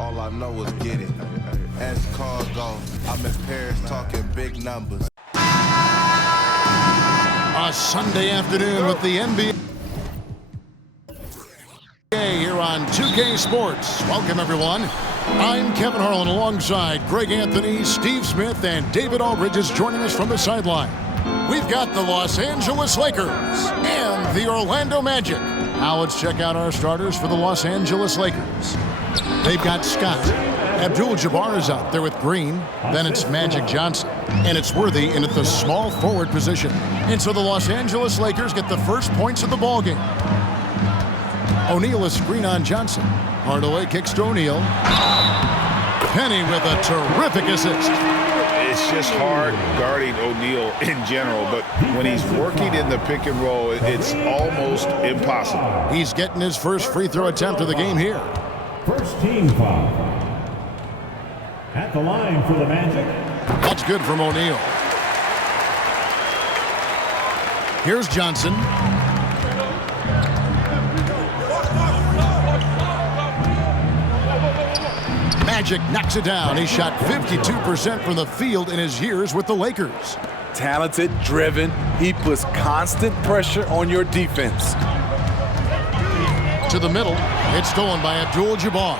All I know is get it. As cars go, I'm in Paris talking big numbers. A Sunday afternoon with the NBA here on 2K Sports. Welcome, everyone. I'm Kevin Harlan alongside Greg Anthony, Steve Smith, and David Aldridge is joining us from the sideline. We've got the Los Angeles Lakers and the Orlando Magic. Now let's check out our starters for the Los Angeles Lakers. They've got Scott. Abdul-Jabbar is out there with Green. Then it's Magic Johnson. And it's Worthy in at the small forward position. And so the Los Angeles Lakers get the first points of the ballgame. O'Neal is screen on Johnson. Hardaway kicks to O'Neal. Penny with a terrific assist. It's just hard guarding O'Neal in general, but when he's working in the pick and roll, it's almost impossible. He's getting his first free throw attempt of the game here. First team foul. At the line for the Magic. That's good from O'Neal. Here's Johnson. Magic knocks it down. He shot 52% from the field in his years with the Lakers. Talented, driven. He puts constant pressure on your defense. To the middle. It's stolen by Abdul-Jabbar.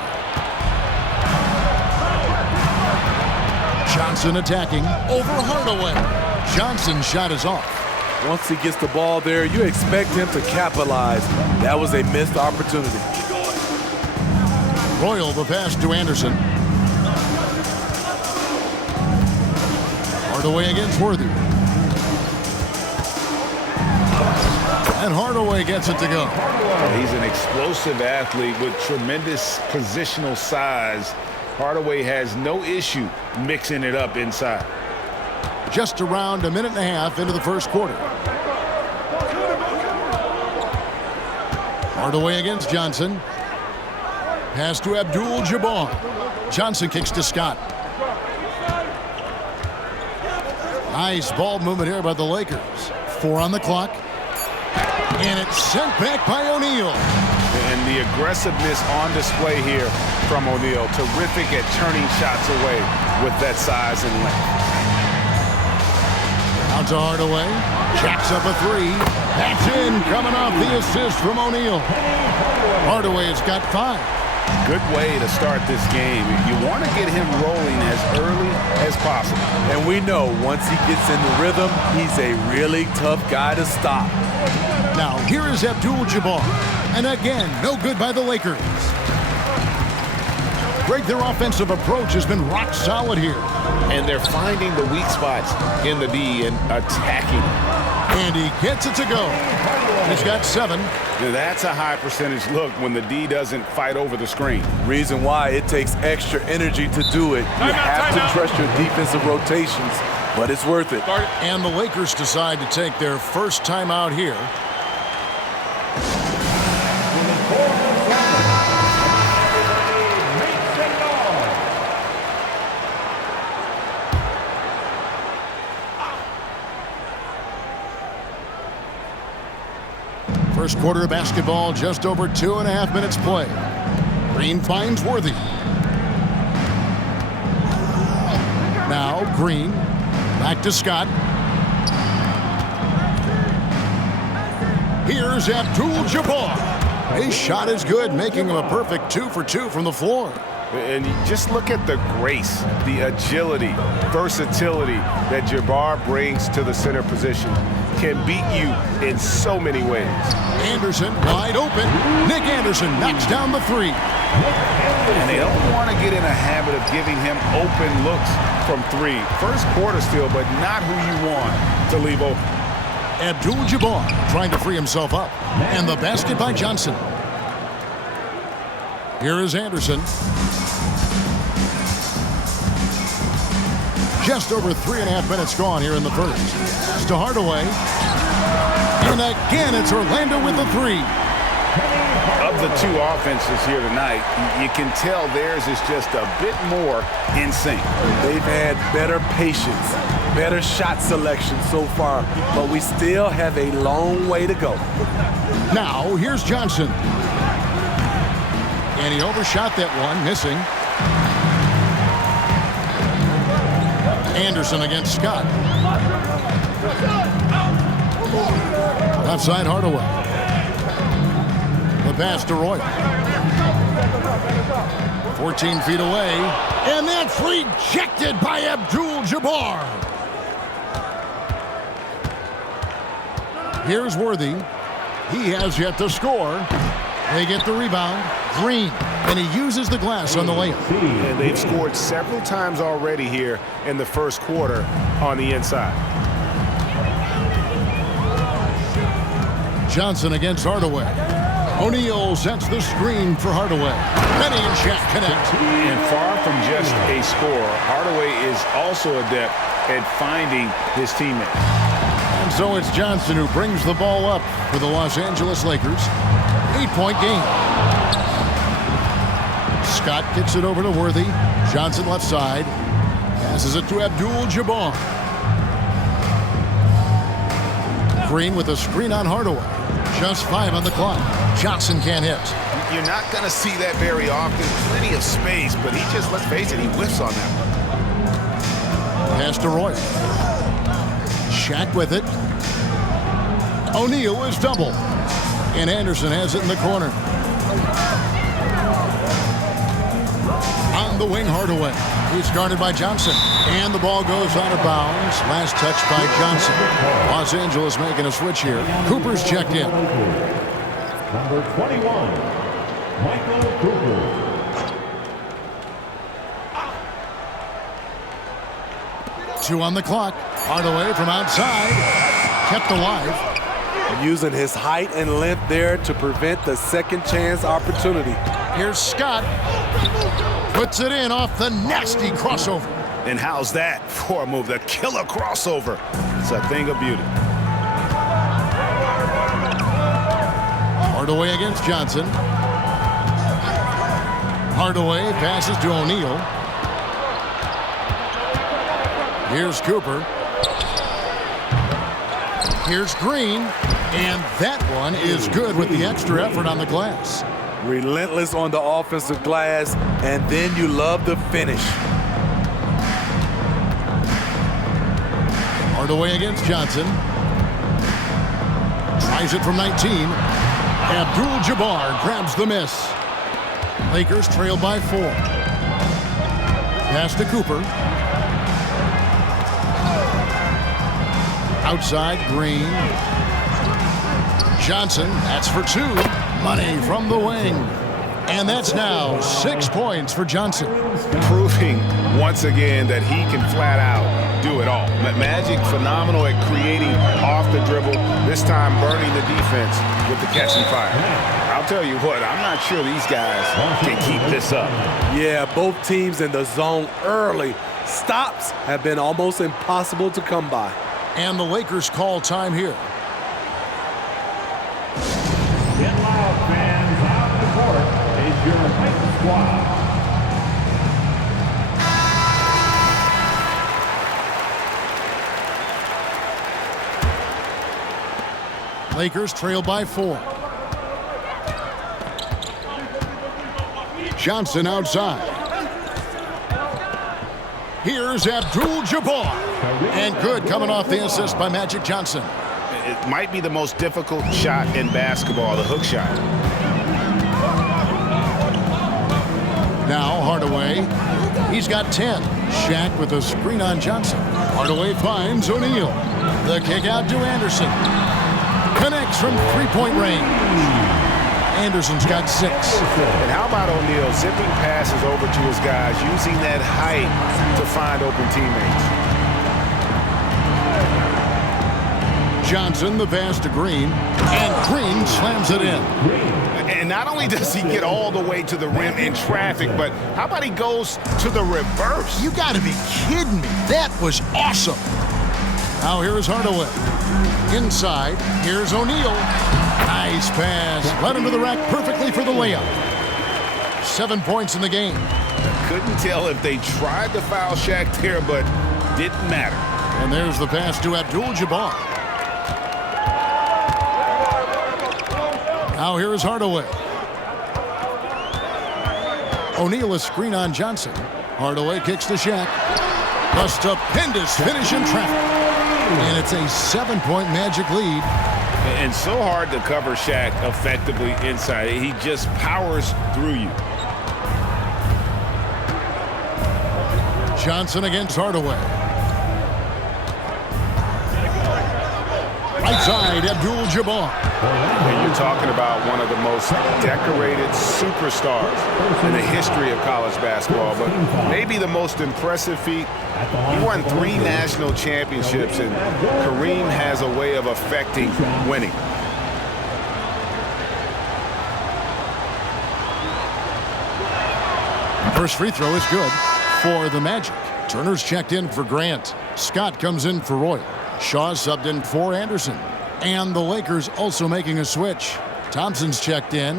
Johnson attacking over Hardaway. Johnson's shot is off. Once he gets the ball there, you expect him to capitalize. That was a missed opportunity. Royal the pass to Anderson. Hardaway against Worthy. And Hardaway gets it to go. He's an explosive athlete with tremendous positional size. Hardaway has no issue mixing it up inside. Just around a minute and a half into the first quarter. Hardaway against Johnson. Pass to Abdul-Jabbar. Johnson kicks to Scott. Nice ball movement here by the Lakers. 4 on the clock. And it's sent back by O'Neal. And the aggressiveness on display here from O'Neal. Terrific at turning shots away with that size and length. Out to Hardaway. Jacks up a 3. That's in. Coming off the assist from O'Neal. Hardaway's got 5. Good way to start this game. You want to get him rolling as early as possible. And we know once he gets in the rhythm, he's a really tough guy to stop. Now here is Abdul-Jabbar. And again, no good by the Lakers. Greg, their offensive approach has been rock solid here. And they're finding the weak spots in the D and attacking. And he gets it to go. He's got 7. That's a high percentage look when the D doesn't fight over the screen. Reason why it takes extra energy to do it. You have to trust your defensive rotations, but it's worth it. And the Lakers decide to take their first time out here. First quarter of basketball, just over 2.5 minutes play. Green finds Worthy. Now Green, back to Scott. Here's Abdul-Jabbar. His shot is good, making him a perfect 2 for 2 from the floor. And you just look at the grace, the agility, versatility that Jabbar brings to the center position. Can beat you in so many ways. Anderson wide open. Nick Anderson knocks down the 3. And they don't want to get in a habit of giving him open looks from 3. First quarter still, but not who you want to leave open. Abdul-Jabbar trying to free himself up. And the basket by Johnson. Here is Anderson. Just over 3.5 minutes gone here in the first. It's to Hardaway. And again, it's Orlando with the 3. Of the 2 offenses here tonight, you can tell theirs is just a bit more in sync. They've had better patience, better shot selection so far, but we still have a long way to go. Now, here's Johnson. And he overshot that one, missing. Anderson against Scott. Left side, Hardaway. The pass to Roy. 14 feet away. And that's rejected by Abdul-Jabbar. Here's Worthy. He has yet to score. They get the rebound. Green. And he uses the glass on the layup. And they've scored several times already here in the first quarter on the inside. Johnson against Hardaway. O'Neal sets the screen for Hardaway. Penny and Shaq connect. And far from just a scorer, Hardaway is also adept at finding his teammates. And so it's Johnson who brings the ball up for the Los Angeles Lakers. 8-point game. Scott kicks it over to Worthy. Johnson left side. Passes it to Abdul-Jabbar. Green with a screen on Hardaway. Just 5 on the clock. Johnson can't hit. You're not going to see that very often. Plenty of space, but he just, let's face it, he whiffs on that one. Pass to Roy. Shaq with it. O'Neal is double. And Anderson has it in the corner. On the wing, Hardaway. He's guarded by Johnson. And the ball goes out of bounds. Last touch by Johnson. Los Angeles making a switch here. Cooper's checked in. Number 21, Michael Cooper. Two on the clock. Hardaway from outside. Kept alive. Using his height and length there to prevent the second chance opportunity. Here's Scott. Puts it in off the nasty crossover. And how's that for a move? The killer crossover. It's a thing of beauty. Hardaway against Johnson. Hardaway passes to O'Neal. Here's Cooper. Here's Green. And that one is good with the extra effort on the glass. Relentless on the offensive glass, and then you love the finish. Hardaway against Johnson. Tries it from 19. Abdul-Jabbar grabs the miss. Lakers trail by 4. Pass to Cooper. Outside, Green. Johnson, that's for 2. Money from the wing. And that's now 6 points for Johnson. Proving once again that he can flat out do it all. Magic phenomenal at creating off the dribble, this time burning the defense with the catch and fire. I'll tell you what, I'm not sure these guys can keep this up. Yeah, both teams in the zone early. Stops have been almost impossible to come by. And the Lakers call time here. Get loud, fans. Out the court is your White Squad. Lakers trail by 4. Johnson outside. Here's Abdul-Jabbar. And good coming off the assist by Magic Johnson. It might be the most difficult shot in basketball, the hook shot. Now Hardaway. He's got 10. Shaq with a screen on Johnson. Hardaway finds O'Neal. The kick out to Anderson. Connects from 3-point range. Anderson's got 6. And how about O'Neal zipping passes over to his guys, using that height to find open teammates. Johnson, the pass to Green. And Green slams it in. And not only does he get all the way to the rim in traffic, but how about he goes to the reverse? You got to be kidding me. That was awesome. Now here is Hardaway. Inside, here's O'Neal. Nice pass. Led him to the rack perfectly for the layup. 7 points in the game. Couldn't tell if they tried to foul Shaq there, but didn't matter. And there's the pass to Abdul-Jabbar. Now here is Hardaway. O'Neal a screen on Johnson. Hardaway kicks to Shaq. A stupendous finish in traffic. And it's a 7-point Magic lead. And so hard to cover Shaq effectively inside. He just powers through you. Johnson against Hardaway. Right side, Abdul-Jabbar. And you're talking about one of the most decorated superstars in the history of college basketball, but maybe the most impressive feat. He won 3 national championships, and Kareem has a way of affecting winning. First free throw is good for the Magic. Turner's checked in for Grant. Scott comes in for Royal. Shaw subbed in for Anderson. And the Lakers also making a switch. Thompson's checked in.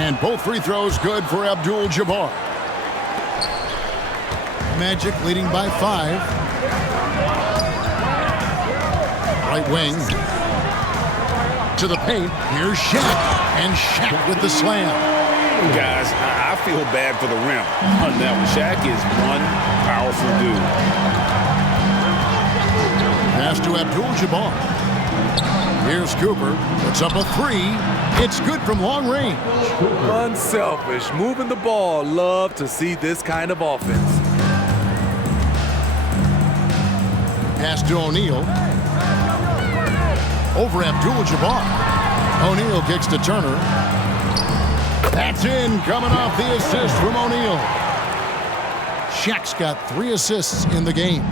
And both free throws good for Abdul-Jabbar. Magic leading by 5. Right wing to the paint. Here's Shaq. And Shaq with the slam. Guys, I feel bad for the rim. Now, Shaq is one powerful dude. Pass to Abdul-Jabbar. Here's Cooper. Puts up a 3. It's good from long range. Unselfish. Moving the ball. Love to see this kind of offense. Pass to O'Neal. Over Abdul-Jabbar. O'Neal kicks to Turner. That's in, coming off the assist from O'Neal. Shaq's got 3 assists in the game.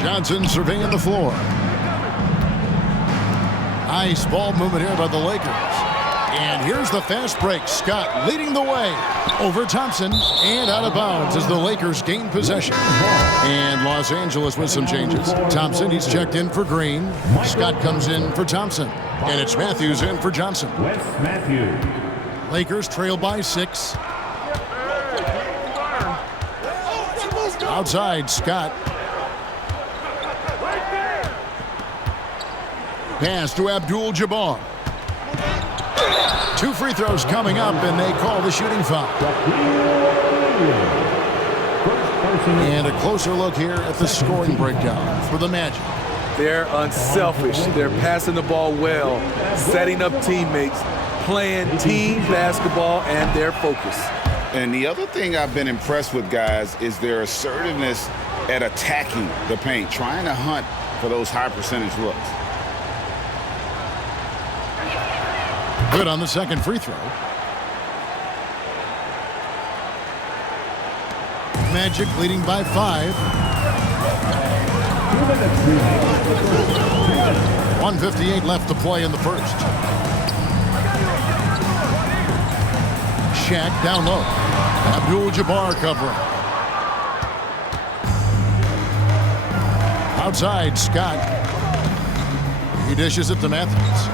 Johnson surveying the floor. Nice ball movement here by the Lakers. And here's the fast break. Scott leading the way over Thompson and out of bounds as the Lakers gain possession. And Los Angeles with some changes. Thompson, he's checked in for Green. Scott comes in for Thompson. And it's Matthews in for Johnson. Wes Matthews. Lakers trail by 6. Outside, Scott. Pass to Abdul-Jabbar. 2 free throws coming up, and they call the shooting foul. And a closer look here at the scoring breakdown for the Magic. They're unselfish. They're passing the ball well, setting up teammates, playing team basketball, and their focus. And the other thing I've been impressed with, guys, is their assertiveness at attacking the paint, trying to hunt for those high percentage looks. Good on the second free throw. Magic leading by 5. 1:58 left to play in the first. Shaq down low. Abdul-Jabbar covering. Outside, Scott. He dishes it to Matthews.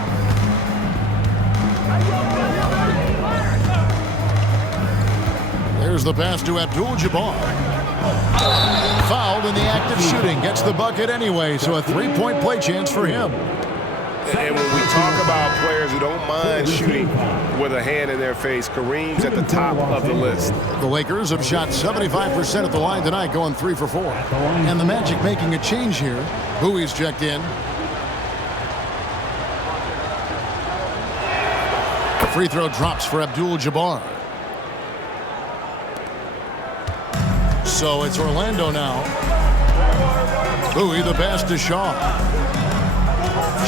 There's the pass to Abdul-Jabbar. Fouled in the act of shooting. Gets the bucket anyway, so a 3-point play chance for him. And when we talk about players who don't mind shooting with a hand in their face, Kareem's at the top of the list. The Lakers have shot 75% at the line tonight, going 3 for 4. And the Magic making a change here. Bowie's checked in. The free throw drops for Abdul-Jabbar. So it's Orlando now. Bowie the pass to Shaw.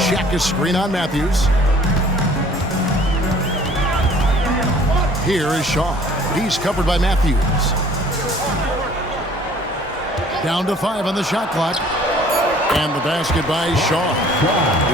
Shaq is screen on Matthews. Here is Shaw. He's covered by Matthews. Down to 5 on the shot clock. And the basket by Shaw.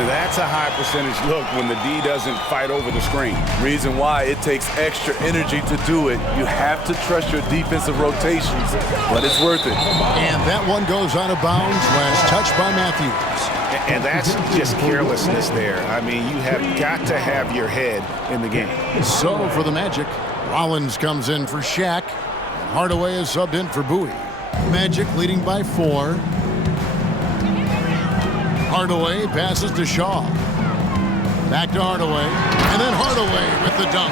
That's a high percentage look when the D doesn't fight over the screen. Reason why it takes extra energy to do it. You have to trust your defensive rotations, but it's worth it. And that one goes out of bounds. Last touch by Matthews. And that's just carelessness there. I mean, you have got to have your head in the game. So for the Magic, Rollins comes in for Shaq. Hardaway is subbed in for Bowie. Magic leading by 4. Hardaway passes to Shaw. Back to Hardaway. And then Hardaway with the dunk.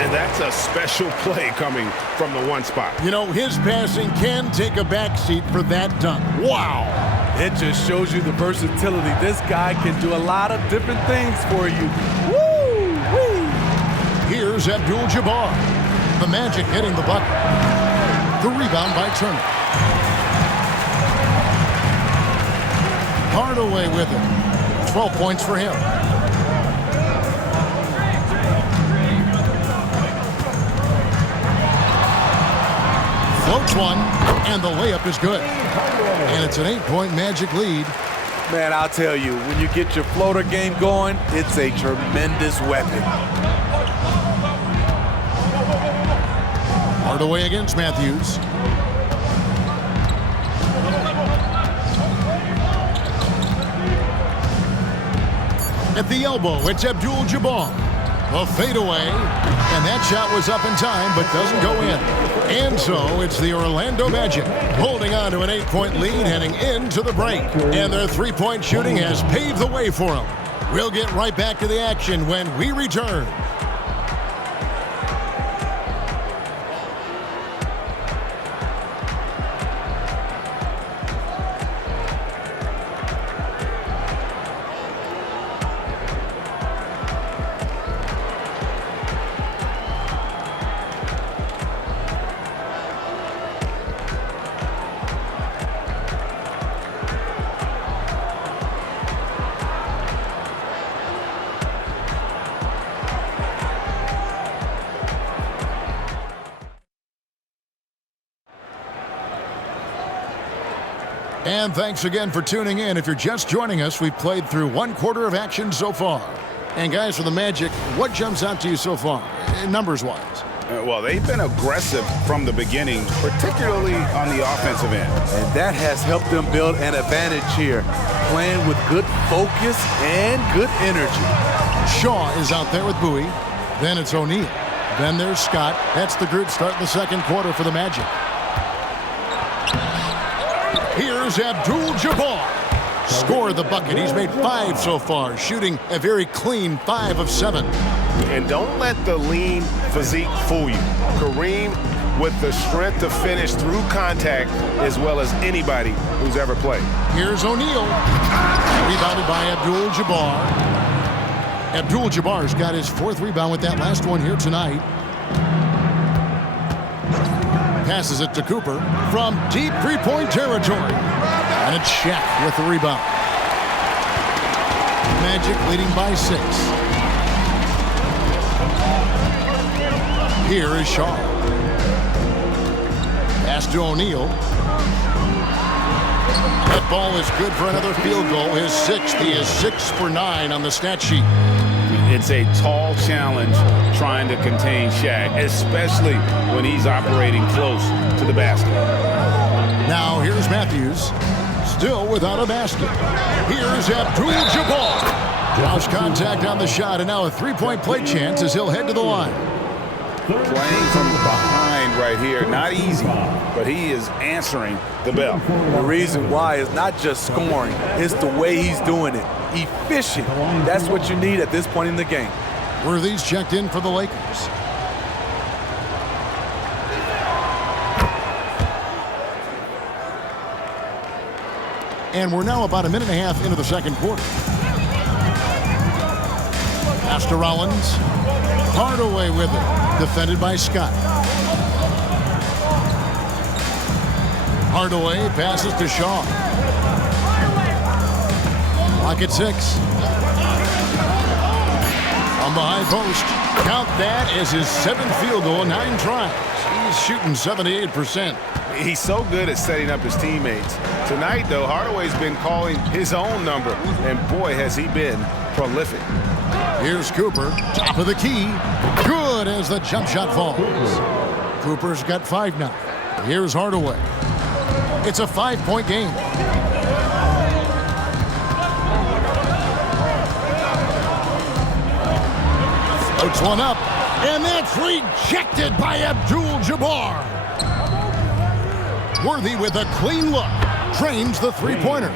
And that's a special play coming from the one spot. You know, his passing can take a backseat for that dunk. Wow. It just shows you the versatility. This guy can do a lot of different things for you. Woo-wee. Here's Abdul-Jabbar. The Magic hitting the bucket. The rebound by Turner. Hardaway with it. 12 points for him. Floats one, and the layup is good. And it's an 8-point Magic lead. Man, I'll tell you, when you get your floater game going, it's a tremendous weapon. Hardaway against Matthews. At the elbow, it's Abdul-Jabbar. A fadeaway, and that shot was up in time, but doesn't go in. And so it's the Orlando Magic holding on to an 8-point lead heading into the break. And their three-point shooting has paved the way for them. We'll get right back to the action when we return. And thanks again for tuning in. If you're just joining us, we've played through 1/4 of action so far. And guys, for the Magic, what jumps out to you so far, numbers-wise? Well, they've been aggressive from the beginning, particularly on the offensive end. And that has helped them build an advantage here, playing with good focus and good energy. Shaw is out there with Bowie. Then it's O'Neal. Then there's Scott. That's the group starting the second quarter for the Magic. Here's Abdul-Jabbar. Scored the bucket. He's made 5 so far, shooting a very clean 5 of 7. And don't let the lean physique fool you. Kareem with the strength to finish through contact as well as anybody who's ever played. Here's O'Neal. Rebounded by Abdul-Jabbar. Abdul-Jabbar's got his 4th rebound with that last one here tonight. Passes it to Cooper from deep three-point territory. And it's Shaq with the rebound. Magic leading by 6. Here is Shaw. Pass to O'Neal. That ball is good for another field goal. His 6th. He is 6 for 9 on the stat sheet. It's a tall challenge trying to contain Shaq, especially when he's operating close to the basket. Now here's Matthews, still without a basket. Here's Abdul-Jabbar. Draws contact on the shot, and now a 3-point play chance as he'll head to the line. Playing from behind right here, not easy, but he is answering the bell. The reason why is not just scoring, it's the way he's doing it. Efficient. That's what you need at this point in the game. Worthy's checked in for the Lakers. And we're now about a minute and a half into the second quarter. Pass to Rollins. Hardaway with it. Defended by Scott. Hardaway passes to Shaw. Clock at 6. From the high post. Count that as his 7th field goal, 9 tries. He's shooting 78%. He's so good at setting up his teammates. Tonight, though, Hardaway's been calling his own number, and boy, has he been prolific. Here's Cooper, top of the key. Good as the jump shot falls. Cooper's got 5 now. Here's Hardaway. It's a 5-point game. Floats one up. And that's rejected by Abdul-Jabbar. Worthy with a clean look. Trains the three-pointer.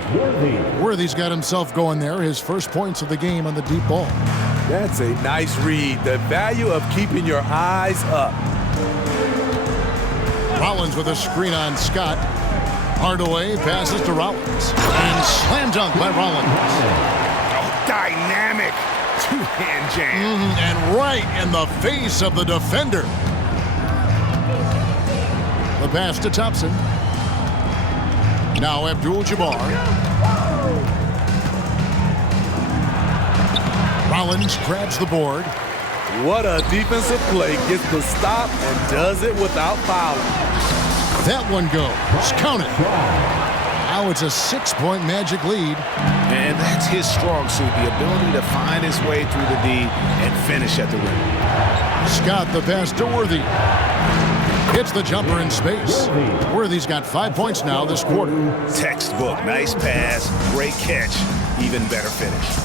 Worthy's got himself going there. His first points of the game on the deep ball. That's a nice read. The value of keeping your eyes up. Rollins with a screen on Scott. Hardaway passes to Rollins. And slam dunk by Rollins. Oh, dynamic two-hand jam. And right in the face of the defender. The pass to Thompson. Now Abdul-Jabbar. Rollins grabs the board. What a defensive play. Gets the stop and does it without fouling. That one goes. Count it. Now it's a 6-point Magic lead. And that's his strong suit, the ability to find his way through the D and finish at the rim. Scott the pass to Worthy. Hits the jumper in space. Worthy's got 5 points now this quarter. Textbook. Nice pass. Great catch. Even better finish.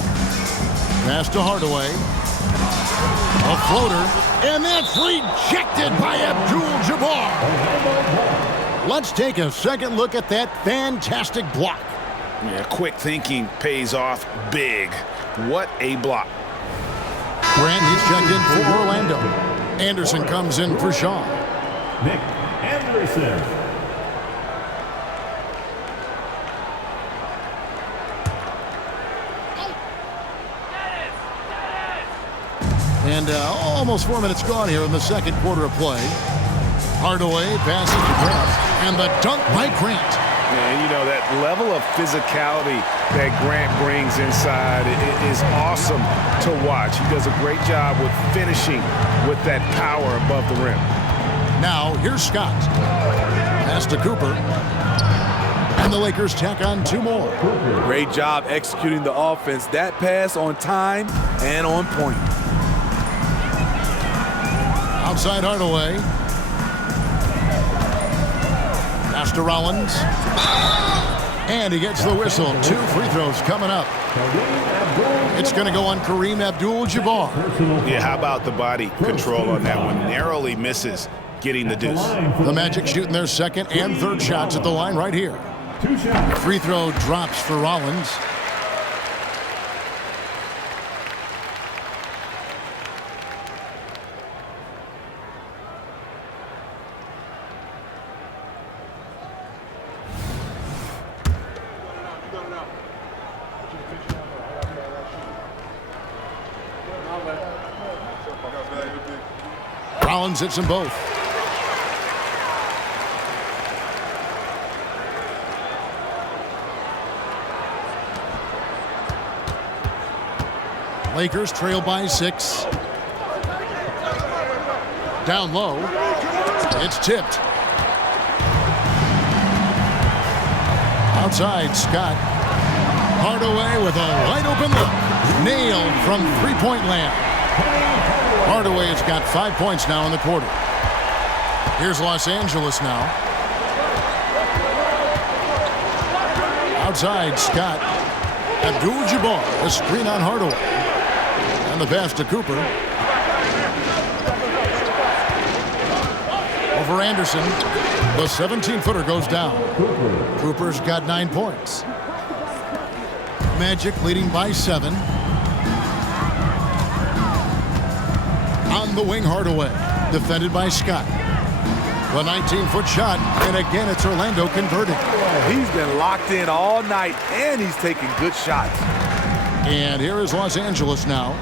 Pass to Hardaway. A floater. And that's rejected by Abdul-Jabbar. Let's take a second look at that fantastic block. Yeah, quick thinking pays off big. What a block. Grant, he's checked in for Orlando. Anderson comes in for Shaw. Nick Anderson. And almost 4 minutes gone here in the second quarter of play. Hardaway passes to Grant. And the dunk by Grant. And you know, that level of physicality that Grant brings inside is awesome to watch. He does a great job with finishing with that power above the rim. Now, here's Scott. Pass to Cooper. And the Lakers tack on 2 more. Great job executing the offense. That pass on time and on point. Outside Hardaway. Pass to Rollins. And he gets the whistle. 2 free throws coming up. It's going to go on Kareem Abdul-Jabbar. Yeah, how about the body control on that one? Narrowly misses getting the deuce. The Magic shooting their second and third shots at the line right here. 2 shots. Free throw drops for Rollins. Rollins hits them both. Lakers trail by 6. Down low. It's tipped. Outside, Scott. Hardaway with a wide open look. Nailed from three-point land. Hardaway has got 5 points now in the quarter. Here's Los Angeles now. Outside, Scott. Abdul-Jabbar, a screen on Hardaway. And the pass to Cooper. Over Anderson. The 17-footer goes down. Cooper's got 9 points. Magic leading by 7. On the wing, Hardaway. Defended by Scott. The 19-foot shot, and again it's Orlando converting. He's been locked in all night, and he's taking good shots. And here is Los Angeles now.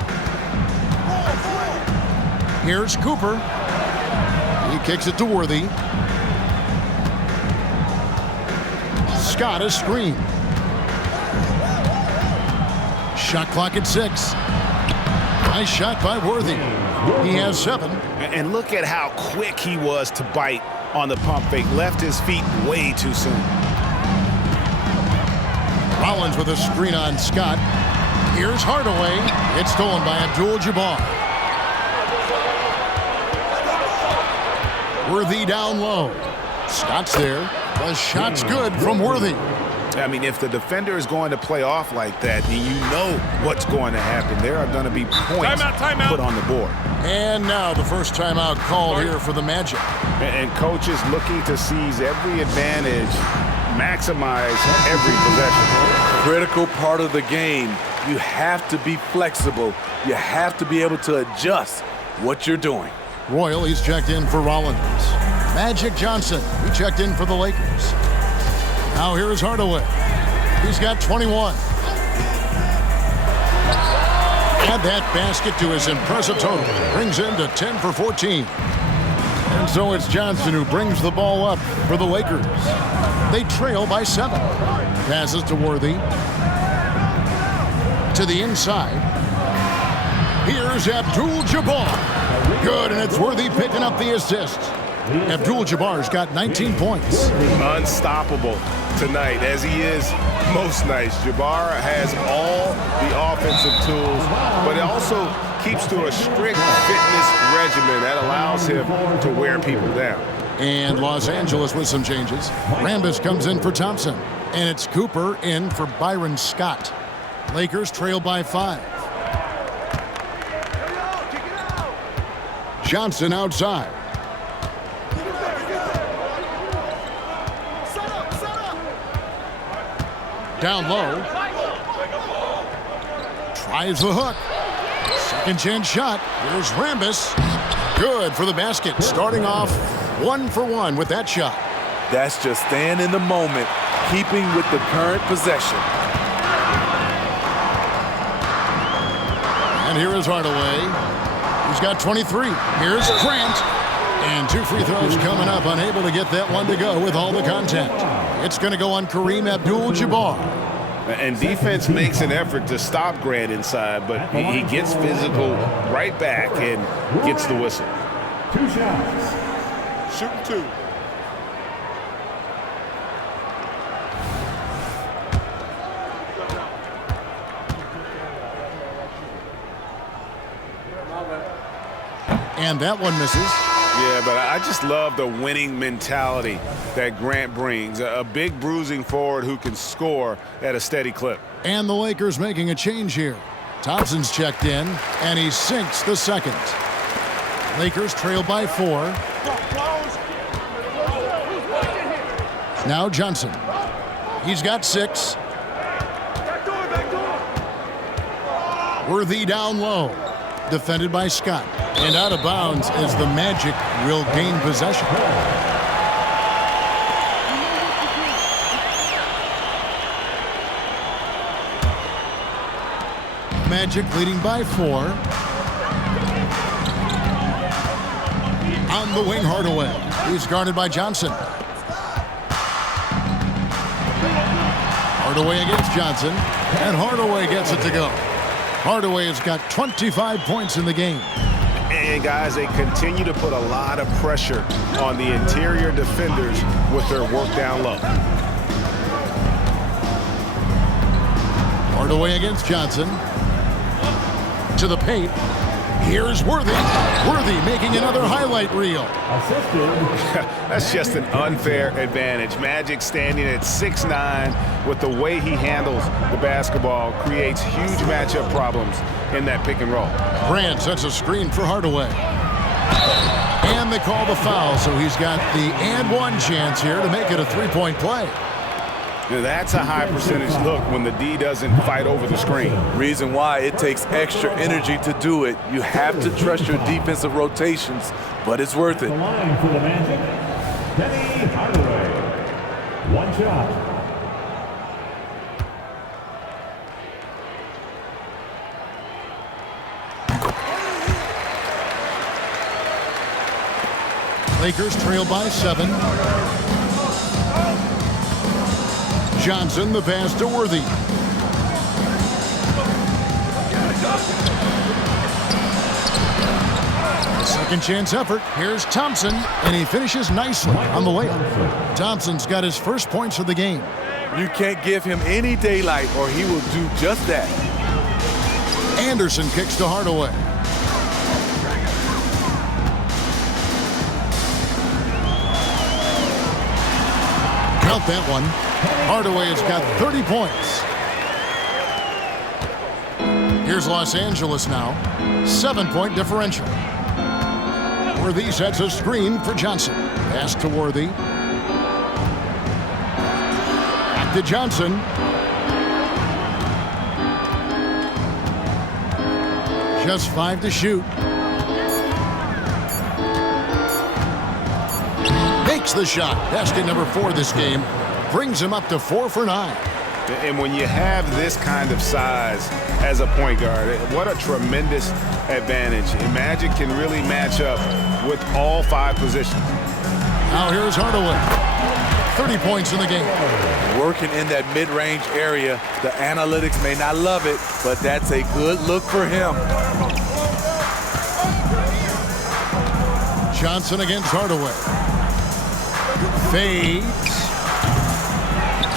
Here's Cooper. He kicks it to Worthy. Scott a screen. Shot clock at 6. Nice shot by Worthy. He has 7. And look at how quick he was to bite on the pump fake. Left his feet way too soon. Rollins with a screen on Scott. Here's Hardaway. It's stolen by Abdul-Jabbar. Worthy down low. Scott's there. The shot's good from Worthy. I mean, if the defender is going to play off like that, then you know what's going to happen. There are going to be points put on the board. And now the first timeout called here for the Magic. And coaches looking to seize every advantage, maximize every possession. Critical part of the game. You have to be flexible. You have to be able to adjust what you're doing. Royal, he's checked in for Rollins. Magic Johnson, he checked in for the Lakers. Now here is Hardaway. He's got 21. Add that basket to his impressive total. Brings him to 10 for 14. And so it's Johnson who brings the ball up for the Lakers. They trail by 7. Passes to Worthy. To the inside. Here's Abdul-Jabbar. Good, and it's Worthy picking up the assist. Abdul-Jabbar's got 19 points. Unstoppable tonight, as he is most nights. Jabbar has all the offensive tools, but it also keeps to a strict fitness regimen that allows him to wear people down. And Los Angeles with some changes. Rambis comes in for Thompson, and it's Cooper in for Byron Scott. Lakers trail by 5. Johnson outside. Down low. Tries the hook. Second chance shot. Here's Rambis. Good for the basket. Starting off 1 for 1 with that shot. That's just staying in the moment, keeping with the current possession. And here is Hardaway. He's got 23. Here's Grant. And 2 free throws coming up. Unable to get that one to go with all the contact. It's going to go on Kareem Abdul-Jabbar. And defense makes an effort to stop Grant inside, but he gets physical right back and gets the whistle. 2 shots. Shooting 2. And that one misses. Yeah, but I just love the winning mentality that Grant brings. A big bruising forward who can score at a steady clip. And the Lakers making a change here. Thompson's checked in, and he sinks the second. Lakers trail by 4. Now Johnson. He's got 6. Worthy down low. Defended by Scott. And out of bounds as the Magic will gain possession. Magic leading by 4. On the wing, Hardaway. He's guarded by Johnson. Hardaway against Johnson. And Hardaway gets it to go. Hardaway has got 25 points in the game. And guys, they continue to put a lot of pressure on the interior defenders with their work down low. Hardaway against Johnson. To the paint. Here's Worthy. Worthy making another highlight reel. That's just an unfair advantage. Magic standing at 6'9", with the way he handles the basketball, creates huge matchup problems in that pick and roll. Grant sets a screen for Hardaway. And they call the foul, so he's got the and one chance here to make it a three-point play. Now that's a high percentage look when the D doesn't fight over the screen. Reason why it takes extra energy to do it. You have to trust your defensive rotations, but it's worth it. The line for the Magic, Penny Hardaway. 1 shot. Lakers trail by 7. Johnson, the pass to Worthy. Second chance effort. Here's Thompson, and he finishes nicely on the layup. Thompson's got his first points of the game. You can't give him any daylight, or he will do just that. Anderson kicks to Hardaway. Count that one. Hardaway has got 30 points. Here's Los Angeles now. 7-point differential. Worthy sets a screen for Johnson. Pass to Worthy. Back to Johnson. Just 5 to shoot. Makes the shot. Basket number 4 this game. Brings him up to 4 for 9. And when you have this kind of size as a point guard, what a tremendous advantage. And Magic can really match up with all 5 positions. Now here's Hardaway. 30 points in the game. Working in that mid-range area. The analytics may not love it, but that's a good look for him. Johnson against Hardaway. Fades.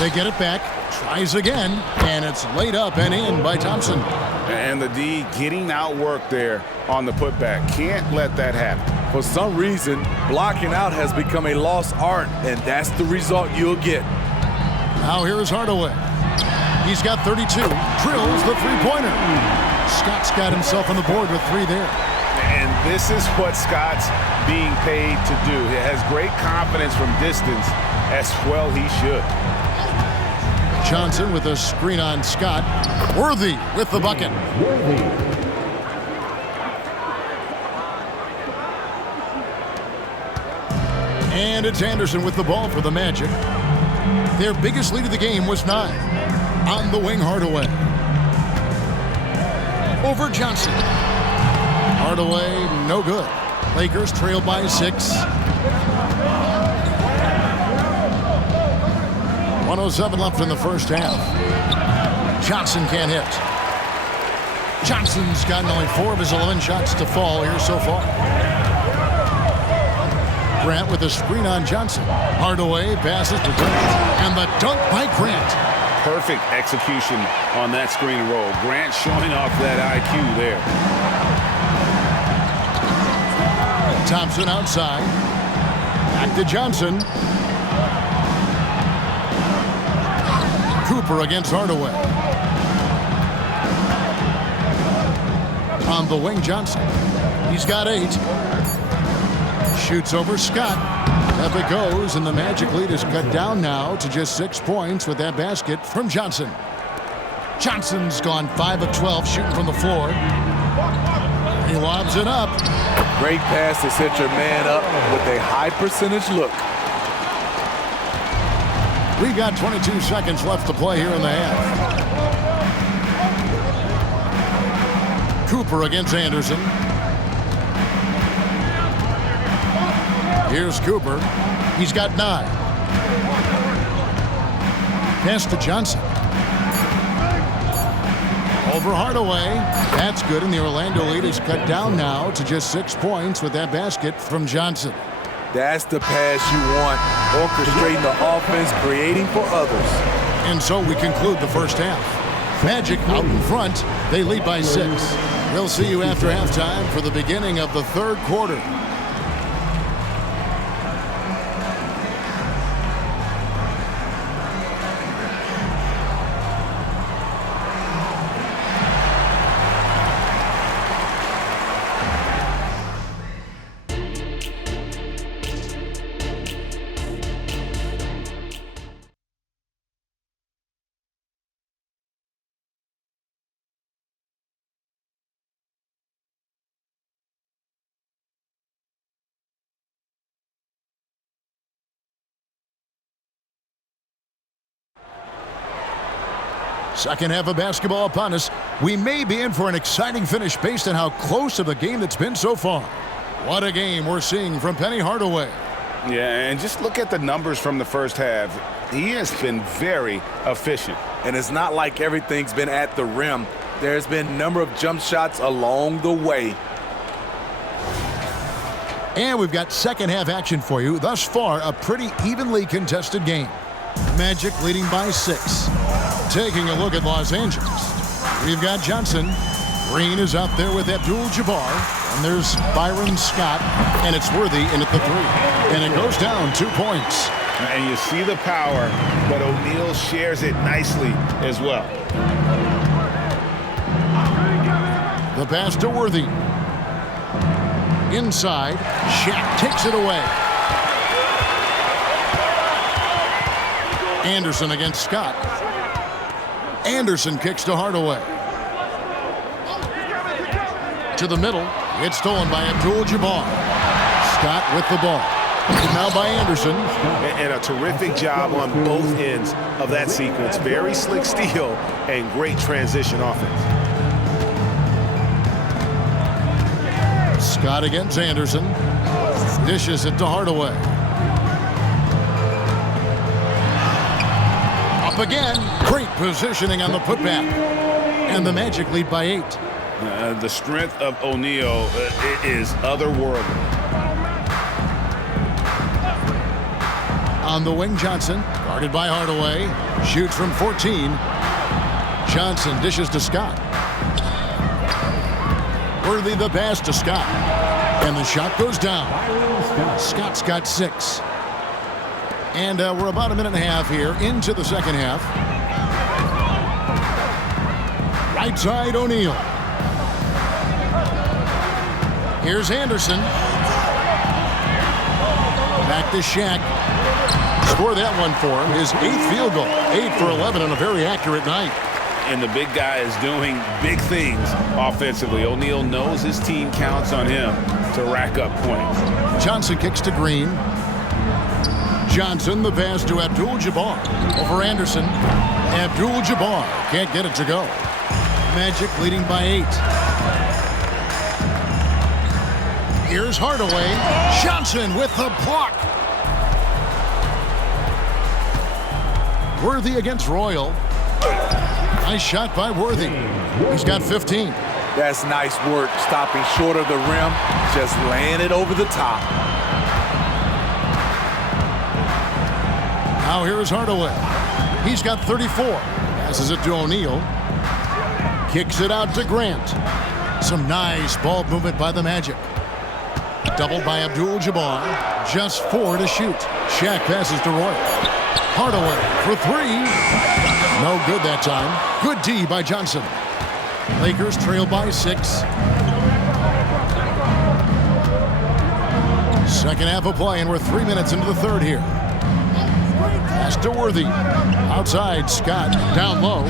They get it back. Tries again, and it's laid up and in by Thompson. And the D getting outworked there on the putback. Can't let that happen. For some reason, blocking out has become a lost art, and that's the result you'll get. Now here is Hardaway. He's got 32. Drills the three-pointer. Scott's got himself on the board with 3 there. And this is what Scott's being paid to do. He has great confidence from distance, as well he should. Johnson with a screen on Scott. Worthy with the bucket. And it's Anderson with the ball for the Magic. Their biggest lead of the game was 9. On the wing, Hardaway. Over Johnson. Hardaway, no good. Lakers trail by 6. 1:07 left in the first half. Johnson can't hit. Johnson's gotten only 4 of his 11 shots to fall here so far. Grant with a screen on Johnson. Hardaway passes to Grant. And the dunk by Grant. Perfect execution on that screen roll. Grant showing off that IQ there. Thompson outside. Back to Johnson. Cooper against Hardaway. On the wing, Johnson. He's got 8. Shoots over Scott. Up it goes, and the Magic lead is cut down now to just 6 points with that basket from Johnson. Johnson's gone 5 of 12 shooting from the floor. He lobs it up. Great pass to set your man up with a high percentage look. We've got 22 seconds left to play here in the half. Cooper against Anderson. Here's Cooper. He's got 9. Pass to Johnson. Over Hardaway. That's good, and the Orlando lead is cut down now to just 6 points with that basket from Johnson. That's the pass you want. Orchestrating the offense, creating for others. And so we conclude the first half. Magic out in front. They lead by 6. We'll see you after halftime for the beginning of the third quarter. Second half of basketball upon us. We may be in for an exciting finish based on how close of a game that's been so far. What a game we're seeing from Penny Hardaway. Yeah, and just look at the numbers from the first half. He has been very efficient. And it's not like everything's been at the rim. There's been a number of jump shots along the way. And we've got second half action for you. Thus far, a pretty evenly contested game. Magic leading by 6. Taking a look at Los Angeles. We've got Johnson. Green is out there with Abdul-Jabbar. And there's Byron Scott. And it's Worthy in at the 3. And it goes down 2 points. And you see the power, but O'Neal shares it nicely as well. The pass to Worthy. Inside, Shaq takes it away. Anderson against Scott. Anderson kicks to Hardaway. To the middle. It's stolen by Abdul-Jabbar. Scott with the ball. Now by Anderson. And a terrific job on both ends of that sequence. Very slick steal and great transition offense. Scott against Anderson. Dishes it to Hardaway. Up again. Great positioning on the putback. And the Magic lead by 8. The strength of O'Neal is otherworldly. On the wing, Johnson. Guarded by Hardaway. Shoots from 14. Johnson dishes to Scott. Worthy the pass to Scott. And the shot goes down. Scott's got 6. And we're about a minute and a half here into the second half. Right side, O'Neal. Here's Anderson. Back to Shaq. Score that one for him. His 8th field goal. 8 for 11 on a very accurate night. And the big guy is doing big things offensively. O'Neal knows his team counts on him to rack up points. Johnson kicks to Green. Johnson, the pass to Abdul-Jabbar. Over Anderson. Abdul-Jabbar can't get it to go. Magic leading by 8. Here's Hardaway. Johnson with the block. Worthy against Royal. Nice shot by Worthy. He's got 15. That's nice work, stopping short of the rim, just laying it over the top. Now here's Hardaway. He's got 34. Passes it to O'Neal. Kicks it out to Grant. Some nice ball movement by the Magic. Doubled by Abdul-Jabbar. Just 4 to shoot. Shaq passes to Roy. Hardaway for 3. No good that time. Good D by Johnson. Lakers trail by 6. Second half of play, and we're 3 minutes into the third here. Pass to Worthy. Outside, Scott. Down low.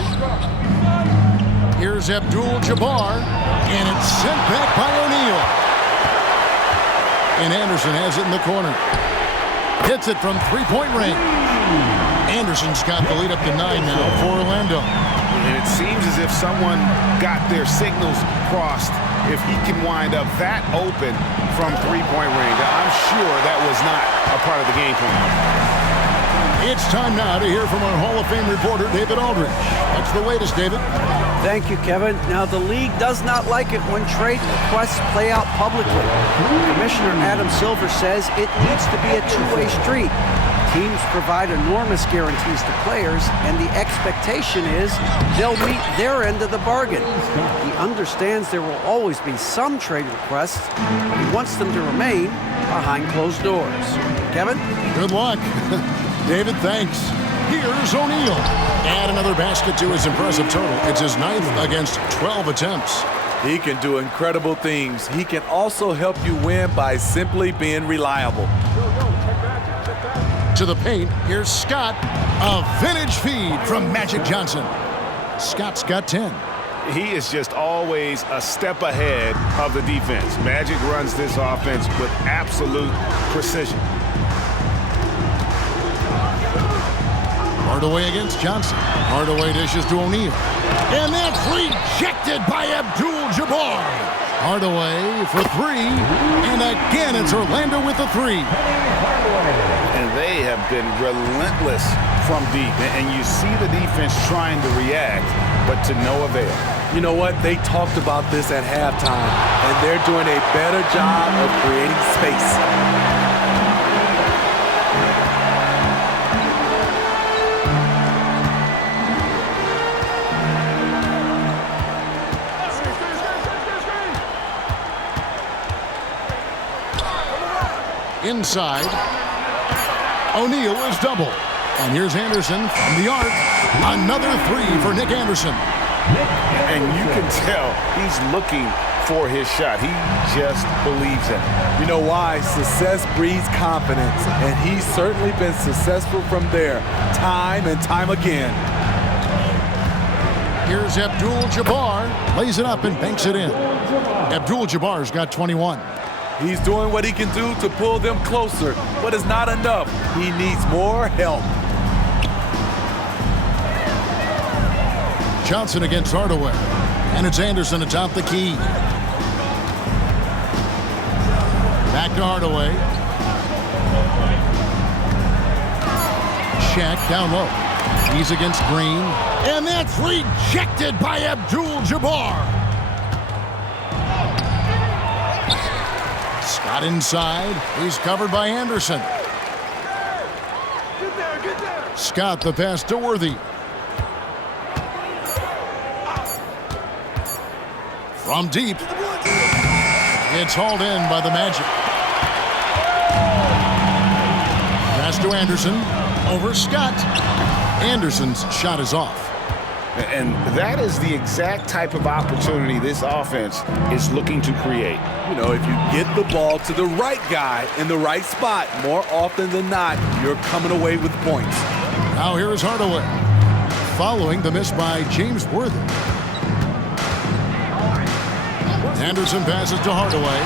Here's Abdul-Jabbar. And it's sent back by O'Neal. And Anderson has it in the corner. Hits it from three-point range. Anderson's got the lead up to 9 now for Orlando. And it seems as if someone got their signals crossed if he can wind up that open from three-point range. I'm sure that was not a part of the game plan. It's time now to hear from our Hall of Fame reporter, David Aldridge. What's the latest, David? Thank you, Kevin. Now, the league does not like it when trade requests play out publicly. Commissioner Adam Silver says it needs to be a two-way street. Teams provide enormous guarantees to players, and the expectation is they'll meet their end of the bargain. He understands there will always be some trade requests, but he wants them to remain behind closed doors. Kevin? Good luck. David, thanks. Here's O'Neal. Add another basket to his impressive total. It's his 9th against 12 attempts. He can do incredible things. He can also help you win by simply being reliable. To the paint, here's Scott. A vintage feed from Magic Johnson. Scott's got 10. He is just always a step ahead of the defense. Magic runs this offense with absolute precision. Hardaway against Johnson. Hardaway dishes to O'Neal. And that's rejected by Abdul-Jabbar. Hardaway for 3. And again, it's Orlando with the 3. And they have been relentless from deep. And you see the defense trying to react, but to no avail. You know what? They talked about this at halftime, and they're doing a better job of creating space. Inside, O'Neal is double. And here's Anderson from the arc. Another 3 for Nick Anderson. And you can tell he's looking for his shot. He just believes in it. You know why? Success breeds confidence, and he's certainly been successful from there, time and time again. Here's Abdul-Jabbar, lays it up and banks it in. Abdul-Jabbar's got 21. He's doing what he can do to pull them closer, but it's not enough. He needs more help. Johnson against Hardaway, and it's Anderson atop the key. Back to Hardaway. Shaq down low. He's against Green, and that's rejected by Abdul-Jabbar. Scott inside. He's covered by Anderson. Scott the pass to Worthy. From deep. It's hauled in by the Magic. Pass to Anderson. Over Scott. Anderson's shot is off. And that is the exact type of opportunity this offense is looking to create. You know, if you get the ball to the right guy in the right spot, more often than not, you're coming away with points. Now here is Hardaway. Following the miss by James Worthy. Anderson passes to Hardaway.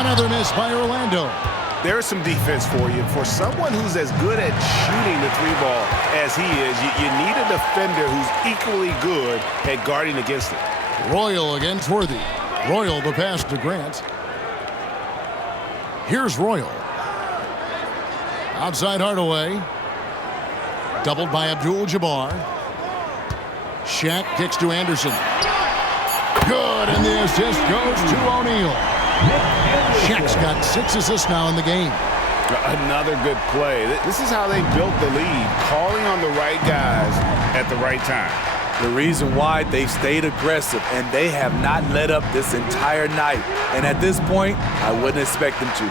Another miss by Orlando. There's some defense for you. For someone who's as good at shooting the three ball as he is, you need a defender who's equally good at guarding against it. Royal against Worthy. Royal the pass to Grant. Here's Royal. Outside Hardaway. Doubled by Abdul-Jabbar. Shaq kicks to Anderson. Good, and the assist goes to O'Neal. Shaq's got 6 assists now in the game. Another good play. This is how they built the lead, calling on the right guys at the right time. The reason why they've stayed aggressive, and they have not let up this entire night. And at this point, I wouldn't expect them to.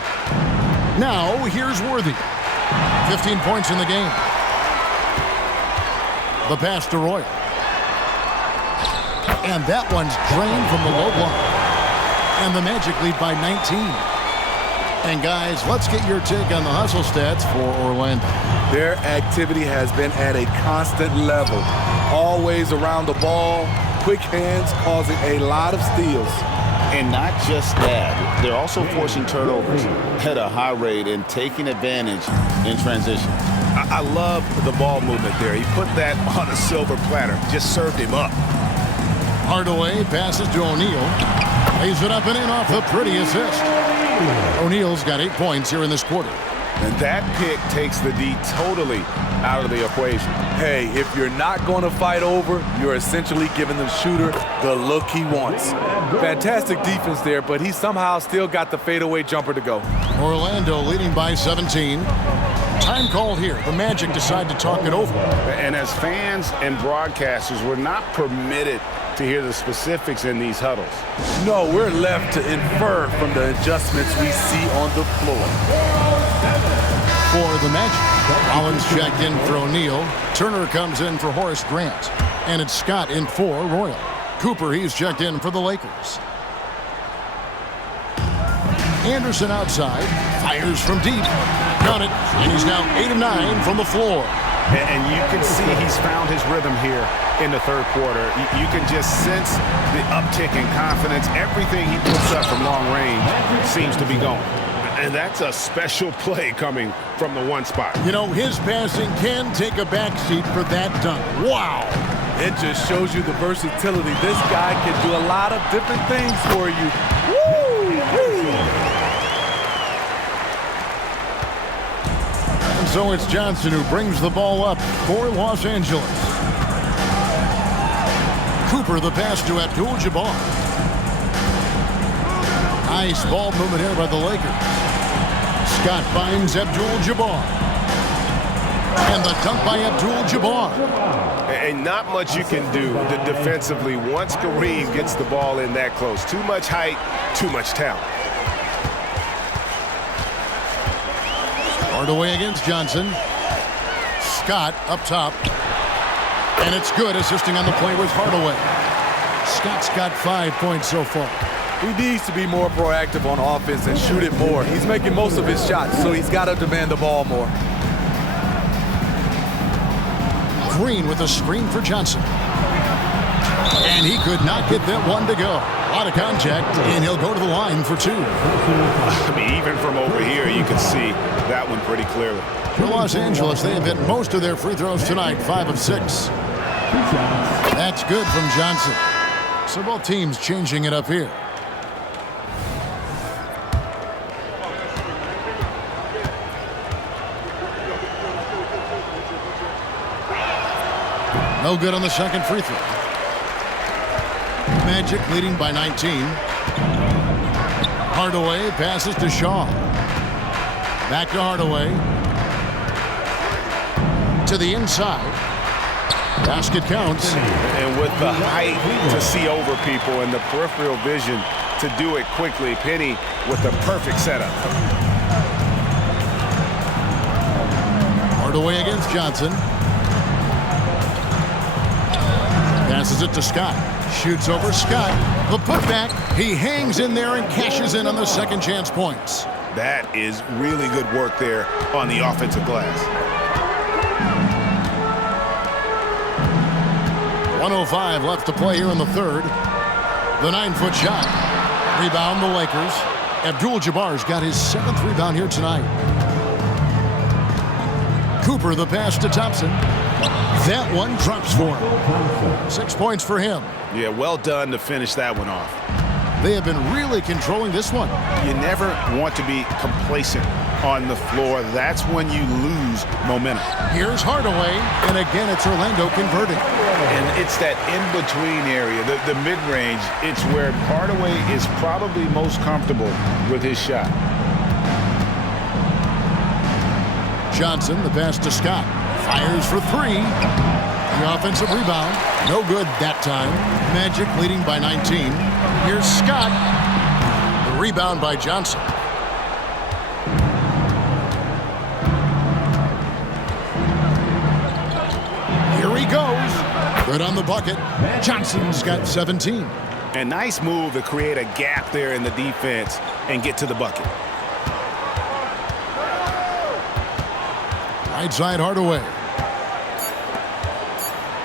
Now, here's Worthy. 15 points in the game. The pass to Royal. And that one's drained from the low block. And the Magic lead by 19. And guys, let's get your take on the hustle stats for Orlando. Their activity has been at a constant level. Always around the ball, quick hands causing a lot of steals. And not just that, they're also forcing turnovers at a high rate and taking advantage in transition. I love the ball movement there. He put that on a silver platter, just served him up. Hardaway passes to O'Neal. Lays it up and in off the pretty assist. O'Neal's got 8 points here in this quarter. And that pick takes the D totally out of the equation. Hey, if you're not going to fight over, you're essentially giving the shooter the look he wants. Fantastic defense there, but he somehow still got the fadeaway jumper to go. Orlando leading by 17. Time called here. The Magic decide to talk it over. And as fans and broadcasters, we're not permitted to hear the specifics in these huddles. No, we're left to infer from the adjustments we see on the floor. For the Magic, Collins checked in for O'Neal. Turner comes in for Horace Grant. And it's Scott in for Royal. Cooper, he's checked in for the Lakers. Anderson outside, fires from deep. Got it, and he's now 8 of 9 from the floor. And you can see he's found his rhythm here in the third quarter. You can just sense the uptick in confidence. Everything he puts up from long range seems to be going. And that's a special play coming from the one spot. You know, his passing can take a backseat for that dunk. Wow. It just shows you the versatility. This guy can do a lot of different things for you. Woo! And so it's Johnson who brings the ball up for Los Angeles. Cooper the pass to Abdul-Jabbar. Nice ball movement here by the Lakers. Scott finds Abdul-Jabbar. And the dunk by Abdul-Jabbar. And not much you can do defensively once Kareem gets the ball in that close. Too much height, too much talent. Hardaway against Johnson. Scott up top. And it's good, assisting on the play with Hardaway. Scott's got 5 points so far. He needs to be more proactive on offense and shoot it more. He's making most of his shots, so he's got to demand the ball more. Green with a screen for Johnson. And he could not get that one to go. A lot of contact, and he'll go to the line for 2. I mean, even from over here, you can see that one pretty clearly. For Los Angeles, they have hit most of their free throws tonight, 5 of 6. That's good from Johnson. So both teams changing it up here. No good on the second free throw. Magic leading by 19. Hardaway passes to Shaw. Back to Hardaway. To the inside. Basket counts. And with the height to see over people and the peripheral vision to do it quickly, Penny with the perfect setup. Hardaway against Johnson. Passes it to Scott. Shoots over Scott. The putback. He hangs in there and cashes in on the second chance points. That is really good work there on the offensive glass. 1:05 left to play here in the third. The 9-foot shot. Rebound the Lakers. Abdul-Jabbar's got his 7th rebound here tonight. Cooper the pass to Thompson. That one drops for him. 6 points for him. Yeah, well done to finish that one off. They have been really controlling this one. You never want to be complacent on the floor. That's when you lose momentum. Here's Hardaway, and again it's Orlando converting. And it's that in-between area, the mid-range. It's where Hardaway is probably most comfortable with his shot. Johnson, the pass to Scott. Fires for 3. The offensive rebound. No good that time. Magic leading by 19. Here's Scott. The rebound by Johnson. Here he goes. Good on the bucket. Johnson's got 17. A nice move to create a gap there in the defense and get to the bucket. Right side Hardaway.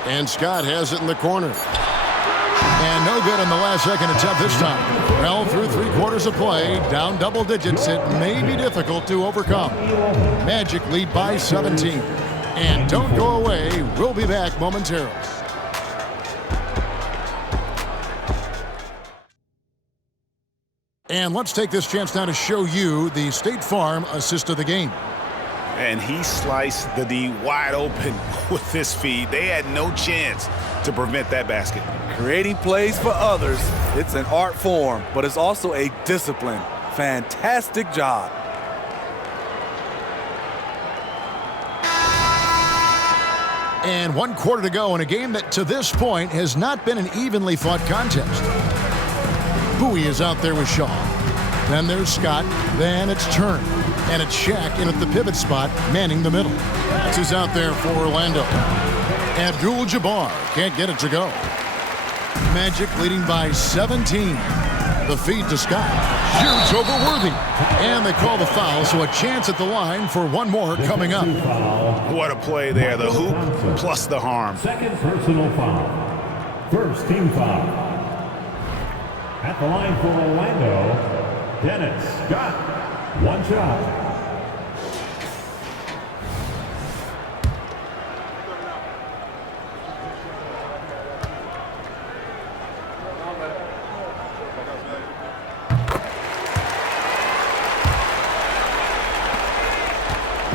And Scott has it in the corner. And no good on the last second attempt this time. Well, through 3/4 of play, down double digits, it may be difficult to overcome. Magic lead by 17. And don't go away. We'll be back momentarily. And let's take this chance now to show you the State Farm assist of the game. And he sliced the D wide open with his feed. They had no chance to prevent that basket. Creating plays for others, it's an art form, but it's also a discipline. Fantastic job. And 1/4 to go in a game that to this point has not been an evenly fought contest. Bowie is out there with Shaw. Then there's Scott. Then it's Turn. And it's Shaq in at the pivot spot, manning the middle. That's who's out there for Orlando. Abdul-Jabbar can't get it to go. Magic leading by 17. The feed to Scott. Shoots over Worthy. And they call the foul, so a chance at the line for one more coming up. What a play there. The hoop plus the harm. Second personal foul. First team foul. At the line for Orlando, Dennis Scott. One shot.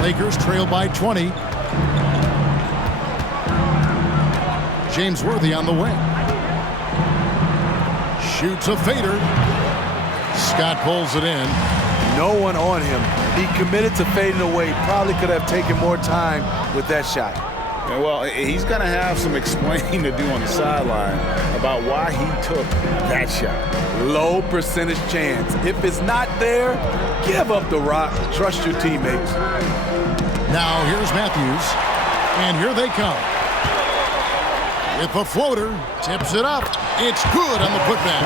Lakers trail by 20. James Worthy on the wing. Shoots a fader. Scott pulls it in. No one on him. He committed to fading away. Probably could have taken more time with that shot. Yeah, well, he's going to have some explaining to do on the sideline about why he took that shot. Low percentage chance. If it's not there, give up the rock. Trust your teammates. Now here's Matthews. And here they come. with the floater. Tips it up. It's good on the putback.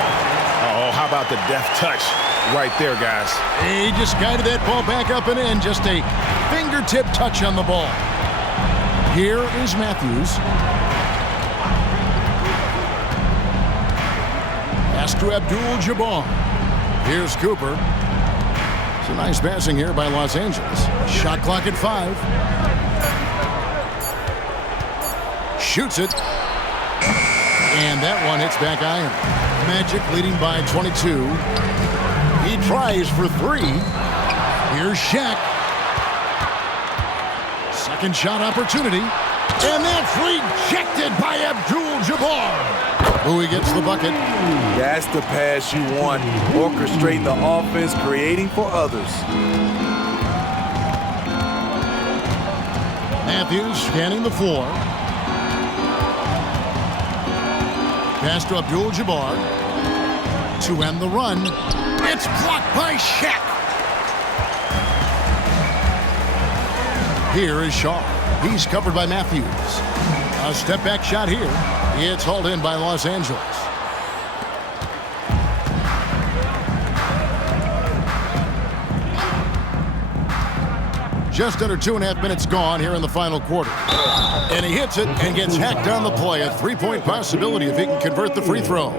Oh, how about the deft touch right there, guys? He just guided that ball back up and in. Just a fingertip touch on the ball. Here is Matthews. Pass to Abdul-Jabbar. Here's Cooper. Some nice passing here by Los Angeles. Shot clock at 5. Shoots it. And that one hits back iron. Magic leading by 22. He tries for 3. Here's Shaq. Second shot opportunity. And that's rejected by Abdul-Jabbar. Bowie gets the bucket. That's the pass you want. Orchestrating the offense, creating for others. Matthews scanning the floor. Pass to Abdul-Jabbar. To end the run. It's blocked by Shaq. Here is Shaw. He's covered by Matthews. A step-back shot here. It's hauled in by Los Angeles. Just under 2.5 minutes gone here in the final quarter. And he hits it and gets hacked on the play. A 3-point possibility if he can convert the free throw.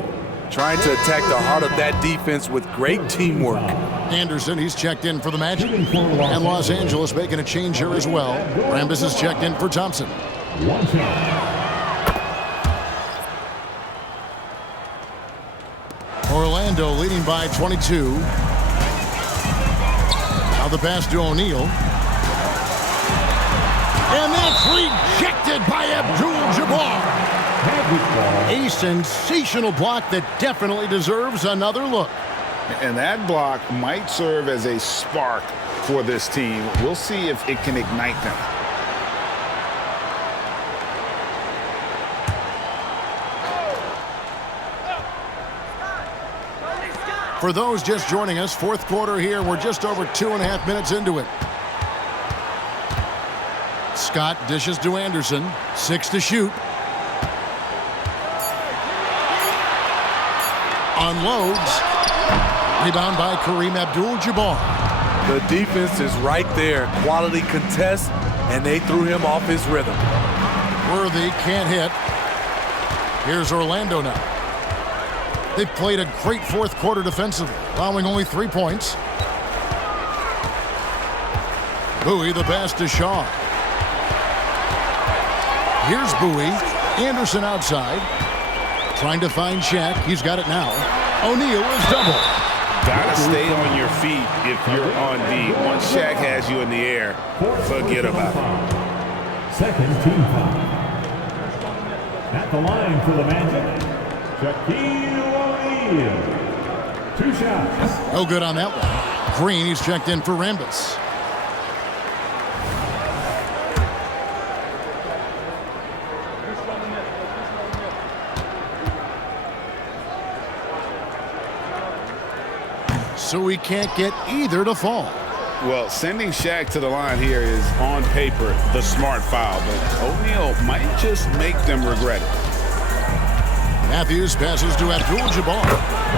Trying to attack the heart of that defense with great teamwork. Anderson, he's checked in for the Magic. And Los Angeles making a change here as well. Rambis is checked in for Thompson. One shot. Orlando leading by 22. Now the pass to O'Neal. And that's rejected by Abdul-Jabbar. A sensational block that definitely deserves another look. And that block might serve as a spark for this team. We'll see if it can ignite them. For those just joining us, fourth quarter here. We're just over 2.5 minutes into it. Scott dishes to Anderson. 6 to shoot. Unloads. Rebound by Kareem Abdul-Jabbar. The defense is right there. Quality contest, and they threw him off his rhythm. Worthy can't hit. Here's Orlando now. They've played a great fourth quarter defensively, allowing only 3 points. Bowie, the pass to Shaw. Here's Bowie. Anderson outside. Trying to find Shaq. He's got it now. O'Neal is double. Gotta stay on your feet if you're on D. Once Shaq has you in the air, forget about it. Second team foul. At the line for the Magic, Shaquille O'Neal. 2 shots. No good on that one. Green, he's checked in for Rambis. So we can't get either to fall. Well, sending Shaq to the line here is, on paper, the smart foul, but O'Neal might just make them regret it. Matthews passes to Abdul-Jabbar.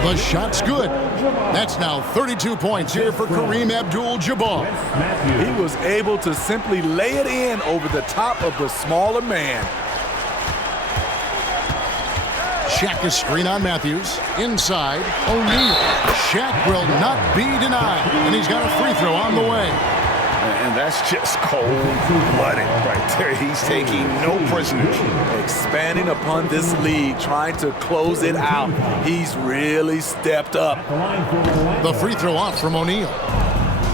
The shot's good. That's now 32 points here for Kareem Abdul-Jabbar. He was able to simply lay it in over the top of the smaller man. Shaq is screen on Matthews. Inside, O'Neal. Shaq will not be denied. And he's got a free throw on the way. And that's just cold-blooded right there. He's taking no prisoners. Expanding upon this lead, trying to close it out. He's really stepped up. The free throw off from O'Neal.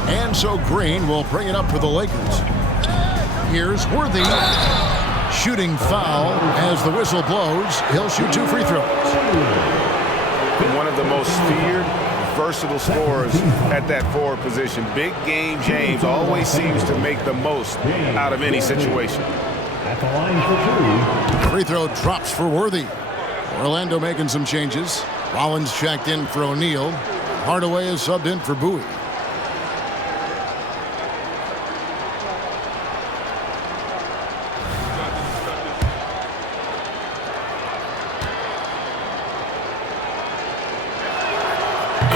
And so Green will bring it up for the Lakers. Here's Worthy. Shooting foul as the whistle blows. He'll shoot 2 free throws. One of the most feared, versatile scorers at that forward position. Big game James always seems to make the most out of any situation. At the line for 2. Free throw drops for Worthy. Orlando making some changes. Rollins checked in for O'Neal. Hardaway is subbed in for Bowie.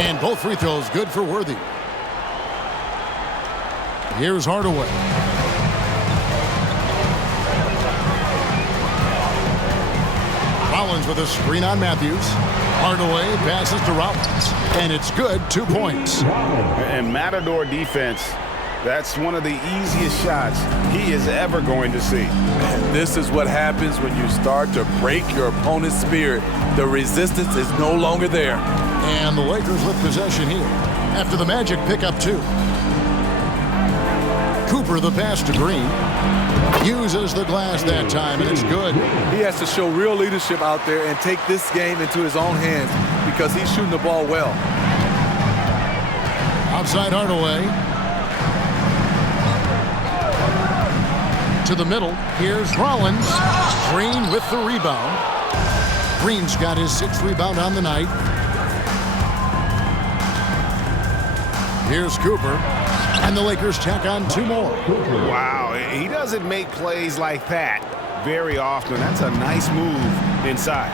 And both free throws good for Worthy. Here's Hardaway. Rollins with a screen on Matthews. Hardaway passes to Rollins, and it's good. 2 points. And Matador defense, that's one of the easiest shots he is ever going to see. And this is what happens when you start to break your opponent's spirit. The resistance is no longer there. And the Lakers with possession here after the Magic pick up 2. Cooper the pass to Green. Uses the glass that time, and it's good. He has to show real leadership out there and take this game into his own hands because he's shooting the ball well. Outside Hardaway. To the middle. Here's Rollins. Green with the rebound. Green's got his 6th rebound on the night. Here's Cooper. And the Lakers tack on 2 more. Wow, he doesn't make plays like that very often. That's a nice move inside.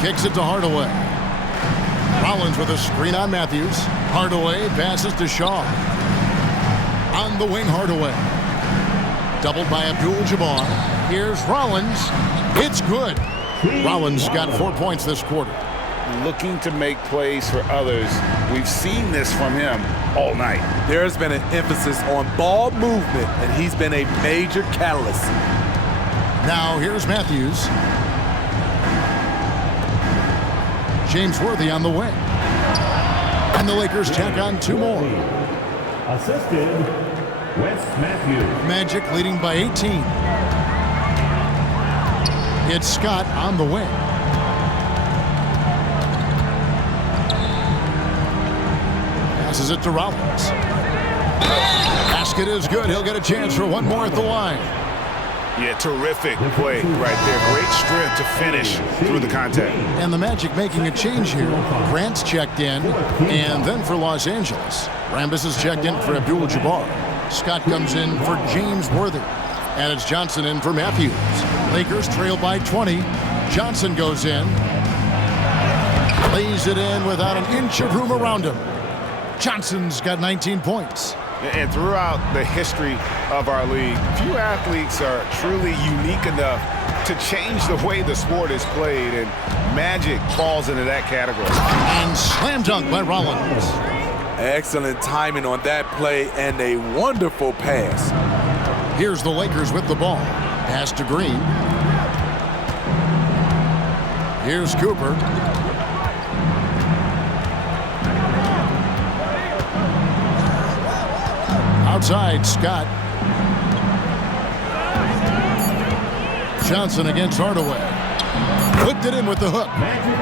Kicks it to Hardaway. Rollins with a screen on Matthews. Hardaway passes to Shaw. On the wing, Hardaway. Doubled by Abdul-Jabbar. Here's Rollins. It's good. Rollins got 4 points this quarter. Looking to make plays for others. We've seen this from him all night. There's been an emphasis on ball movement, and he's been a major catalyst. Now here's Matthews. James Worthy on the wing. And the Lakers tack on 2 more. Assisted, Wes Matthews. Magic leading by 18. It's Scott on the wing. Passes it to Rollins. Basket is good. He'll get a chance for 1 more at the line. Yeah, terrific play right there. Great strength to finish through the contact. And the Magic making a change here. Grant's checked in, and then for Los Angeles. Rambis is checked in for Abdul-Jabbar. Scott comes in for James Worthy. And it's Johnson in for Matthews. Lakers trail by 20. Johnson goes in. Lays it in without an inch of room around him. Johnson's got 19 points. And throughout the history of our league, few athletes are truly unique enough to change the way the sport is played, and Magic falls into that category. And slam dunk by Rollins. Excellent timing on that play and a wonderful pass. Here's the Lakers with the ball. Pass to Green. Here's Cooper. Outside, Scott. Johnson against Hardaway. Whipped it in with the hook.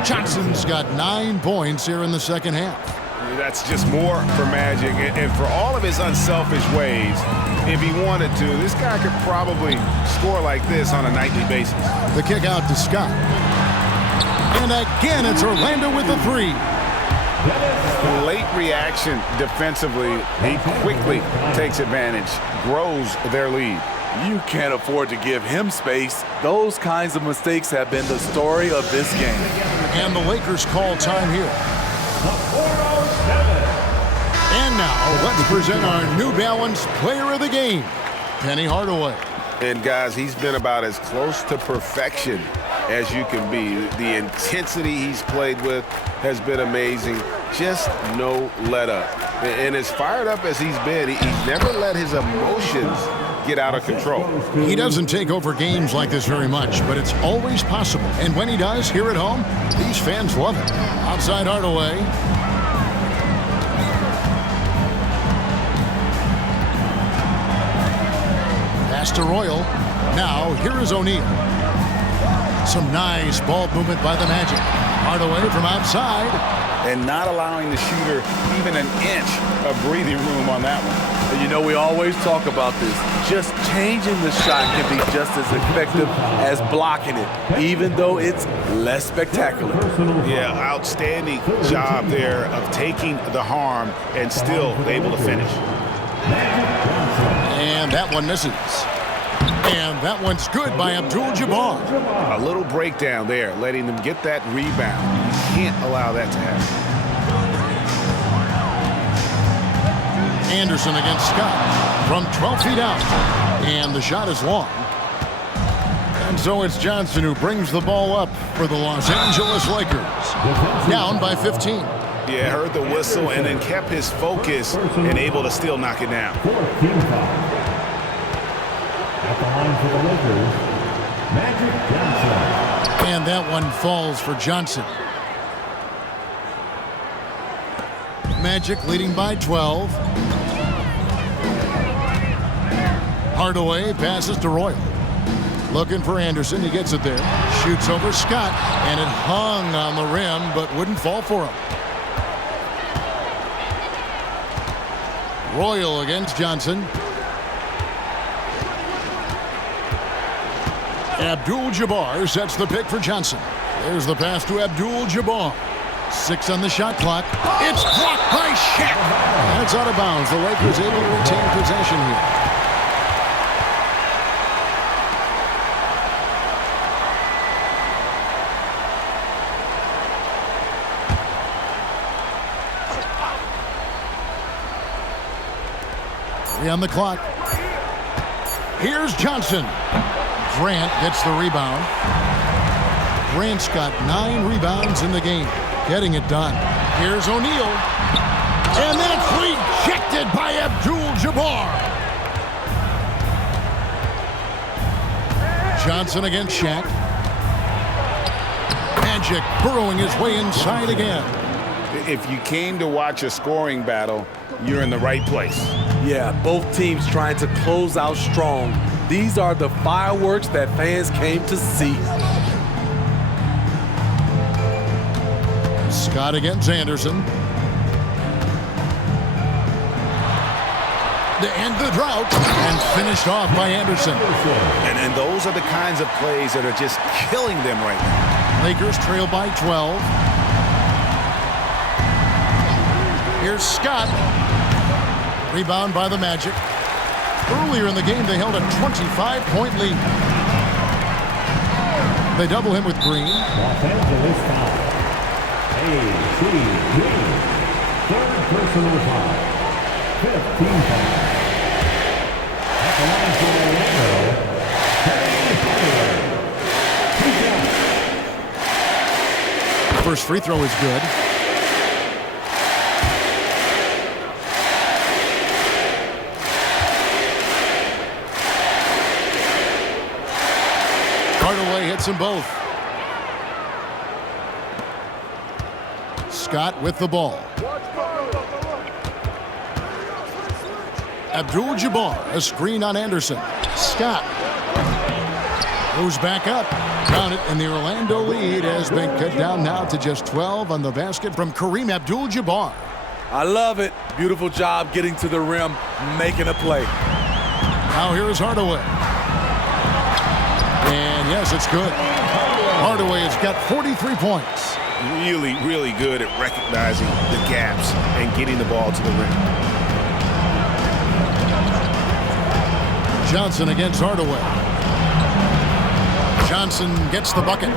Johnson's got 9 points here in the second half. That's just more for Magic, and for all of his unselfish ways, if he wanted to, this guy could probably score like this on a nightly basis. The kick out to Scott. And again, it's Orlando with the 3. Late reaction defensively. He quickly takes advantage, grows their lead. You can't afford to give him space. Those kinds of mistakes have been the story of this game. And the Lakers call time here. And now, let's present our New Balance Player of the Game, Penny Hardaway. And guys, he's been about as close to perfection as you can be. The intensity he's played with has been amazing. Just no let up. And as fired up as he's been, he's never let his emotions get out of control. He doesn't take over games like this very much, but it's always possible. And when he does, here at home, these fans love it. Outside Hardaway. Pass to Royal. Now, here is O'Neal. Some nice ball movement by the Magic. Hardaway from outside. And not allowing the shooter even an inch of breathing room on that one. And you know, we always talk about this. Just changing the shot can be just as effective as blocking it, even though it's less spectacular. Yeah, outstanding job there of taking the harm and still able to finish. And that one misses. And that one's good by Abdul-Jabbar. A little breakdown there, letting them get that rebound. You can't allow that to happen. Anderson against Scott from 12 feet out. And the shot is long. And so it's Johnson who brings the ball up for the Los Angeles Lakers. Down by 15. Yeah, heard the whistle and then kept his focus and able to still knock it down. Team foul. At the line for the Lakers, Magic Johnson. And that one falls for Johnson. Magic leading by 12. Hardaway passes to Royal. Looking for Anderson. He gets it there. Shoots over Scott. And it hung on the rim, but wouldn't fall for him. Royal against Johnson. Abdul-Jabbar sets the pick for Johnson. There's the pass to Abdul-Jabbar. 6 on the shot clock. It's blocked by Shaq. And it's out of bounds. The Lakers able to retain possession here. On the clock. Here's Johnson. Grant gets the rebound. Grant's got 9 rebounds in the game. Getting it done. Here's O'Neal. And that's rejected by Abdul-Jabbar. Johnson against Shaq. Magic burrowing his way inside again. If you came to watch a scoring battle, you're in the right place. Yeah, both teams trying to close out strong. These are the fireworks that fans came to see. Scott against Anderson. To end the drought, and finished off by Anderson. And those are the kinds of plays that are just killing them right now. Lakers trail by 12. Here's Scott. Rebound by the Magic. Earlier in the game, they held a 25-point lead. They double him with Green. Los Angeles foul. A.C. Green. Third personal foul. 5th team foul. At the line for Orlando, Terry Hardaway. First free throw is good. Hardaway hits them both. Scott with the ball. Abdul-Jabbar, a screen on Anderson. Scott goes back up. Down it, and the Orlando lead has been cut down now to just 12 on the basket from Kareem Abdul-Jabbar. I love it. Beautiful job getting to the rim, making a play. Now here is Hardaway. And yes, it's good. Hardaway has got 43 points. Really, really good at recognizing the gaps and getting the ball to the rim. Johnson against Hardaway. Johnson gets the bucket.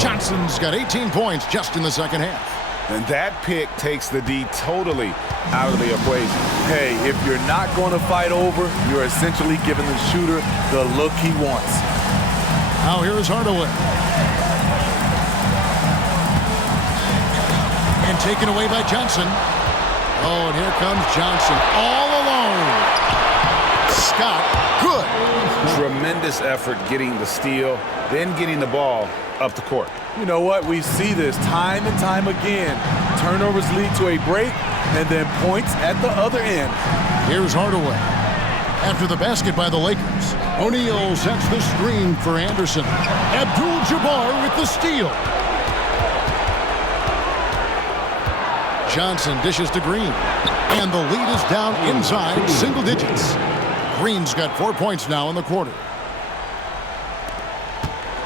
Johnson's got 18 points just in the second half. And that pick takes the D totally out of the equation. Hey, if you're not going to fight over, you're essentially giving the shooter the look he wants. Now here is Hardaway. And taken away by Johnson. Oh, and here comes Johnson all alone. Scott, good. Tremendous effort getting the steal, then getting the ball up the court. You know what? We see this time and time again. Turnovers lead to a break, and then points at the other end. Here's Hardaway. After the basket by the Lakers, O'Neal sets the screen for Anderson. Abdul-Jabbar with the steal. Johnson dishes to Green. And the lead is down inside single digits. Green's got 4 points now in the quarter.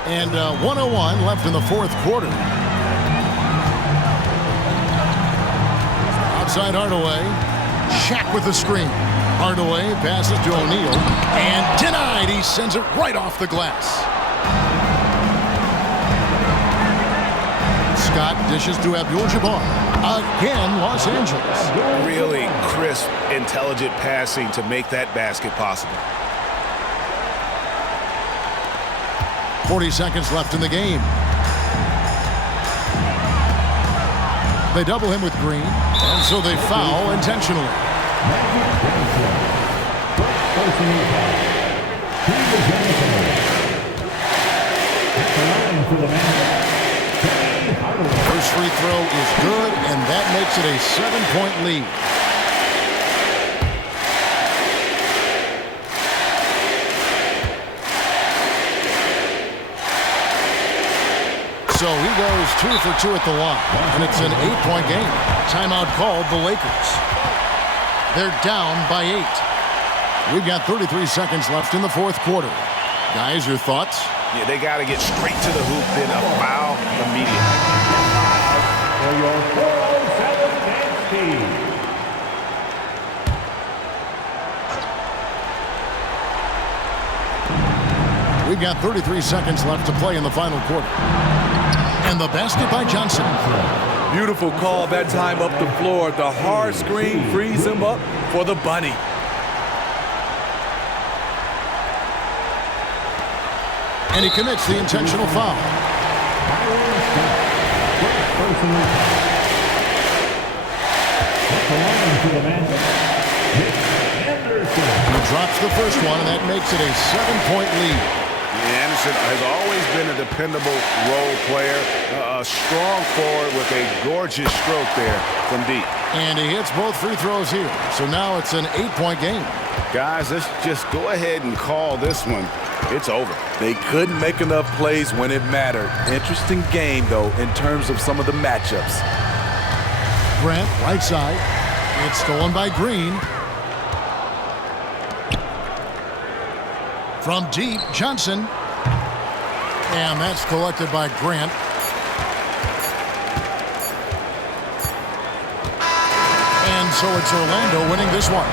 And 1:01 left in the fourth quarter. Outside Hardaway. Shaq with the screen. Hardaway passes to O'Neal, and denied. He sends it right off the glass. Scott dishes to Abdul-Jabbar. Again, Los Angeles. Really crisp, intelligent passing to make that basket possible. 40 seconds left in the game. They double him with Green, and so they foul intentionally. First free throw is good, and that makes it a 7-point lead. So he goes 2 for 2 at the line, and it's an 8-point game. Timeout called the Lakers. They're down by 8. We've got 33 seconds left in the fourth quarter. Guys, your thoughts? Yeah, they got to get straight to the hoop, then a foul immediately. For your 407 dance team. We've got 33 seconds left to play in the final quarter. And the basket by Johnson. Beautiful call that time up the floor. The hard screen frees him up for the bunny. And he commits the intentional foul. He drops the first one, and that makes it a 7-point lead. Anderson has always been a dependable role player, a strong forward with a gorgeous stroke there from deep. And he hits both free throws here. So now it's an 8-point game. Guys, let's just go ahead and call this one. It's over. They couldn't make enough plays when it mattered. Interesting game, though, in terms of some of the matchups. Grant, right side. It's stolen by Green. From deep, Johnson. And that's collected by Grant. And so it's Orlando winning this one.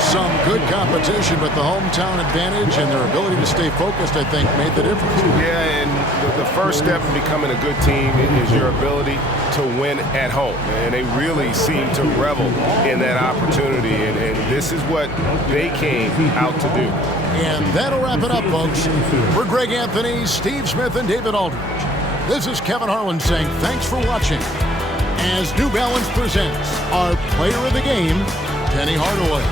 Some good competition, but the hometown advantage and their ability to stay focused, I think, made the difference. Yeah, and the first step in becoming a good team is your ability to win at home. And they really seem to revel in that opportunity. And this is what they came out to do. And that'll wrap it up, folks. For Greg Anthony, Steve Smith, and David Aldridge, this is Kevin Harlan saying thanks for watching as New Balance presents our player of the game, Penny Hardaway.